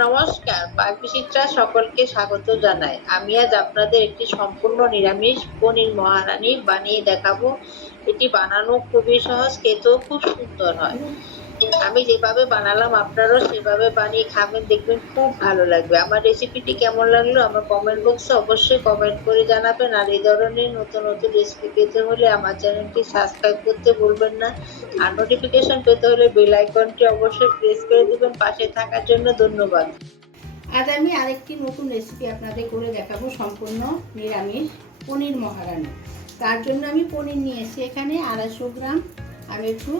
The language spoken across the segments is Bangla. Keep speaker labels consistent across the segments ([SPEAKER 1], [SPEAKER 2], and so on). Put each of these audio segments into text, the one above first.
[SPEAKER 1] নমস্কার পাকবিচিত্রা সকলকে স্বাগত জানাই। আমি আজ আপনাদের একটি সম্পূর্ণ নিরামিষ পনির মহারানি বানিয়ে দেখাবো। এটি বানানো খুবই সহজ, খেতেও খুব সুন্দর হয়। আমি যেভাবে বানালাম আপনারাও সেভাবে বানিয়ে খাবেন, দেখবেন খুব ভালো লাগবে। আমার রেসিপিটি কেমন লাগল আমার কমেন্ট বক্সে অবশ্যই কমেন্ট করে জানাবেন। আর এই ধরনের নতুন নতুন রেসিপি পেতে হলে আমার চ্যানেলটি সাবস্ক্রাইব করতে ভুলবেন না। আর নোটিফিকেশন পেতে হলে বেল আইকনটি অবশ্যই প্রেস করে দেবেন। পাশে থাকার জন্য ধন্যবাদ।
[SPEAKER 2] আজ আমি আরেকটি নতুন রেসিপি আপনাদের করে দেখাবো, সম্পূর্ণ নিরামিষ পনির মহারানি। তার জন্য আমি পনির নিয়েছি এখানে আড়াইশো গ্রাম, আমি একটু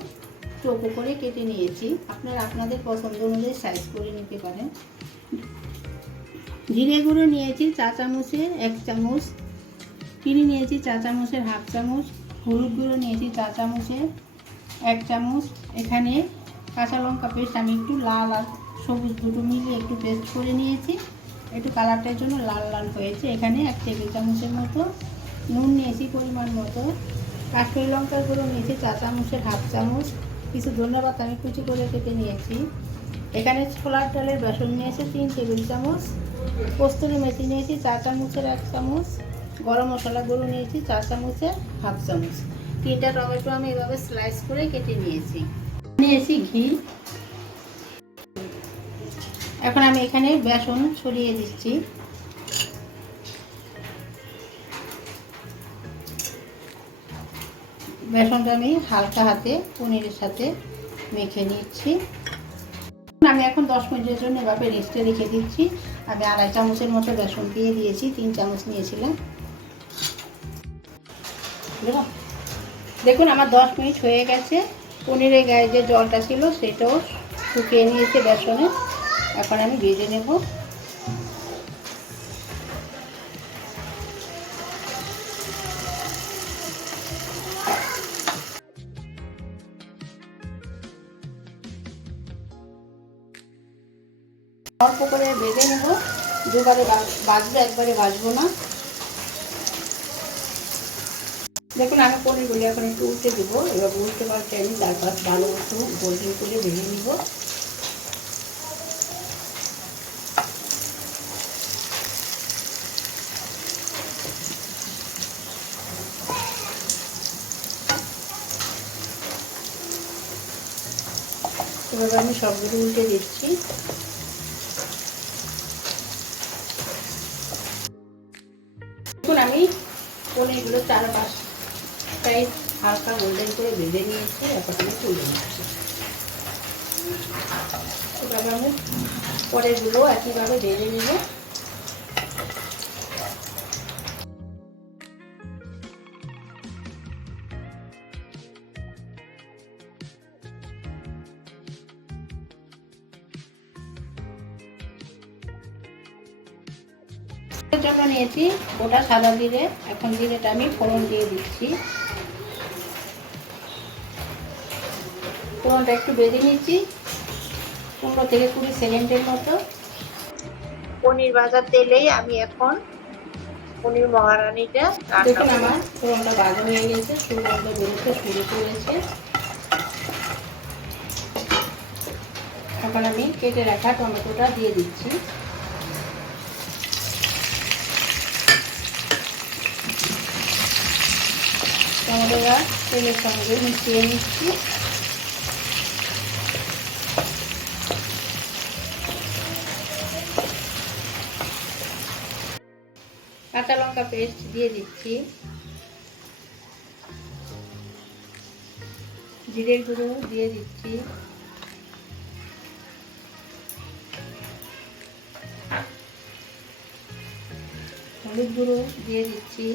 [SPEAKER 2] চৌকো করে কেটে নিয়েছি। আপনারা আপনাদের পছন্দ অনুযায়ী সাইজ করে নিতে পারেন। জিরে গুঁড়ো নিয়েছি চা চামচে এক চামচ, চিনি নিয়েছি চা চামচের হাফ চামচ, হলুদ গুঁড়ো নিয়েছি চা চামচের এক চামচ। এখানে কাঁচা লঙ্কা পেস্ট আমি একটু লাল আর সবুজ দুটো মিলিয়ে একটু পেস্ট করে নিয়েছি। একটু কালারটার জন্য লাল লাল হয়েছে। এখানে এক টেবিল চামচের মতো নুন নিয়েছি পরিমাণ মতো। কাশ্মীরি লঙ্কার গুঁড়ো নিয়েছি চা চামচের হাফ চামচ। কিছু ধন্যবাদ আমি কুচি করে কেটে নিয়েছি। এখানে ছোলার ডালের বেসন নিয়েছি, তিন টেবিল চামচ। কস্তুরি মেথি নিয়েছি চা চামচের এক চামচ। গরম মশলা গুঁড়ো নিয়েছি চা চামচের হাফ চামচ। তিনটা টমেটো আমি এভাবে স্লাইস করে কেটে নিয়েছি। নিয়েছি ঘি। এখন আমি এখানে বেসন ছড়িয়ে দিচ্ছি। বেসনটা আমি হালকা হাতে পনিরের সাথে মেখে নিচ্ছি। আমি এখন দশ মিনিটের জন্য এভাবে রেস্টে রেখে দিচ্ছি। আমি আড়াই চামচের মতো বেসন দিয়ে দিয়েছি, তিন চামচ নিয়েছিলাম। দেখো? দেখুন, আমার দশ মিনিট হয়ে গেছে। পনিরের গায়ে যে জলটা ছিল, সেটাও শুকিয়ে নিয়েছে বেসনে। এখন আমি ভেজে নেব। অল্প করে ভেজে নেব। দুবারে বাজবো একবারে বাজবো না। দেখুন, আমি পনিরগুলি এখন একটু উল্টে দেবো। এবার উল্টে পারছি আমি তারপর ভালো একটু গোল্ডেন করে ভেজে নিব। এবার আমি সবগুলো উল্টে দিচ্ছি। পনিরগুলো চার পাঁচটাই হালকা গোল্ডেন করে বেঁধে নিয়েছি এখন আমি তুলে নিচ্ছি। এবার পরেরগুলো একইভাবে বেঁধে নেব। জন্য নিয়েছি গোটা সাদা জিরে এখন জিরেটা আমি ফোড়ন দিয়ে দিচ্ছি। ফোড়নটা একটু বেজে নিচ্ছি পনেরো থেকে কুড়ি সেকেন্ডের মতো।
[SPEAKER 1] পনির ভাজার তেলেই আমি এখন পনির মহারানিটা
[SPEAKER 2] দেখুন আমার ফোড়নটা বাজা হয়ে গেছে সুগন্ধ বেরোতে শুরু করেছে এখন আমি কেটে রাখা টমেটোটা দিয়ে দিচ্ছি। টমেটোটা তেলের সঙ্গে মিশিয়ে নিচ্ছি। কাঁচা লঙ্কা পেস্ট দিয়ে দিচ্ছি। জিরের গুঁড়ো দিয়ে দিচ্ছি। হলুদ গুঁড়ো দিয়ে দিচ্ছি।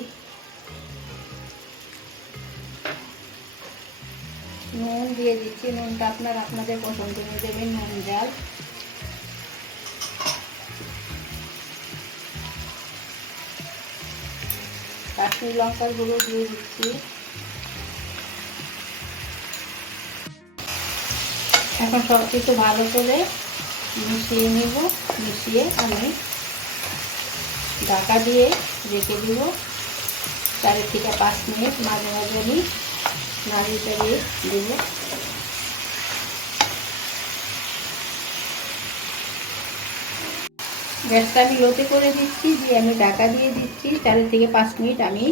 [SPEAKER 2] নুন দিয়ে দিচ্ছি, নুনটা আপনার আপনাদের পছন্দ অনুযায়ী দেবেন নুন জাল। কাশ্মীর লঙ্কার গুঁড়ো দিয়ে দিচ্ছি। এখন সব কিছু ভালো করে মিশিয়ে নেব, মিশিয়ে আমি ঢাকা দিয়ে রেখে দিব। চারি থেকে পাঁচ মিনিট, মাঝে মাঝে আমি নাড়িয়ে চাড়িয়ে দেবো। গ্যাসটা আমি লোতে করে দিচ্ছি, দিয়ে আমি ঢাকা দিয়ে দিচ্ছি। চার থেকে পাঁচ মিনিট আমি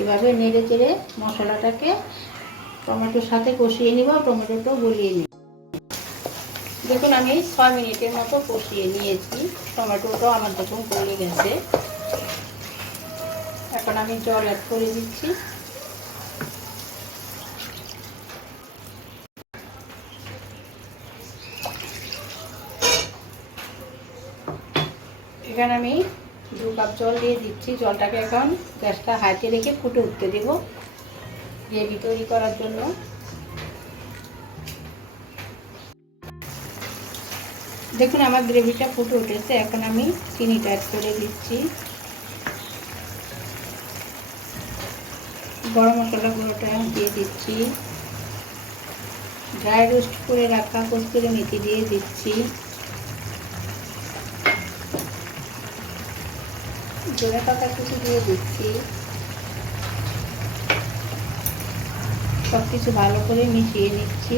[SPEAKER 2] এভাবে নেড়ে চেড়ে মশলাটাকে টমেটোর সাথে কষিয়ে নিব টমেটোটাও গলিয়ে নিব। দেখুন, আমি ছয় মিনিটের মতো কষিয়ে নিয়েছি। টমেটোটাও আমার দেখুন গলে গেছে। এখন আমি জল অ্যাড করে দিচ্ছি। এখানে আমি দু কাপ জল দিয়ে দিচ্ছি। জলটাকে এখন গ্যাসটা হাইতে রেখে ফুটে উঠতে দেব। গ্রেভি তৈরি করার জন্য। দেখুন, আমার গ্রেভিটা ফুটে উঠেছে। এখন আমি চিনিটা অ্যাড করে দিচ্ছি। গরম মশলা গুঁড়োটা দিয়ে দিচ্ছি। ড্রাই রোস্ট করে রাখা কস্তুরি মেথি দিয়ে দিচ্ছি। জোড়া পাতা কুচি দিয়ে দিচ্ছি। সব কিছু ভালো করে মিশিয়ে নিচ্ছি।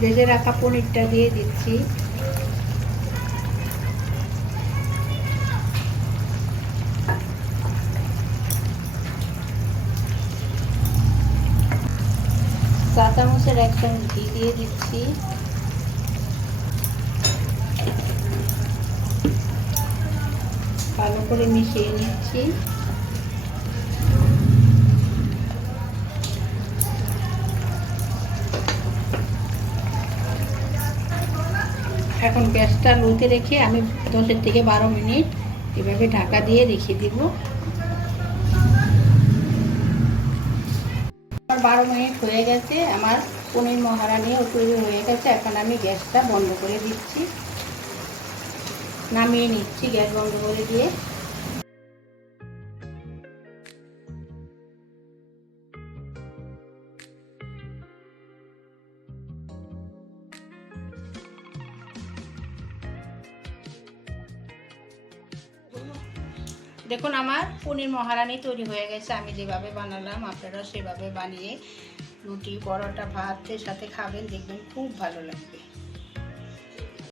[SPEAKER 2] ভেজে রাখা পনিরটা দিয়ে দিচ্ছি চা চামচের এক চামচ ঘি দিয়ে দিচ্ছি। ভালো করে মিশিয়ে নিচ্ছি। এখন গ্যাসটা লোতে রেখে আমি দশের থেকে বারো মিনিট এভাবে ঢাকা দিয়ে রেখে দিব। বারো মিনিট হয়ে গেছে, আমার পনির মহারানিও তৈরি হয়ে গেছে, এখন আমি গ্যাসটা বন্ধ করে দিচ্ছি। নামিয়ে নিচ্ছি, গ্যাস বন্ধ করে দিয়ে। দেখুন, আমার পনির মহারানি তৈরি হয়ে গেছে। আমি যেভাবে বানালাম আপনারা সেভাবে বানিয়ে রুটি পরোটা ভাতের সাথে খাবেন দেখবেন খুব ভালো লাগবে।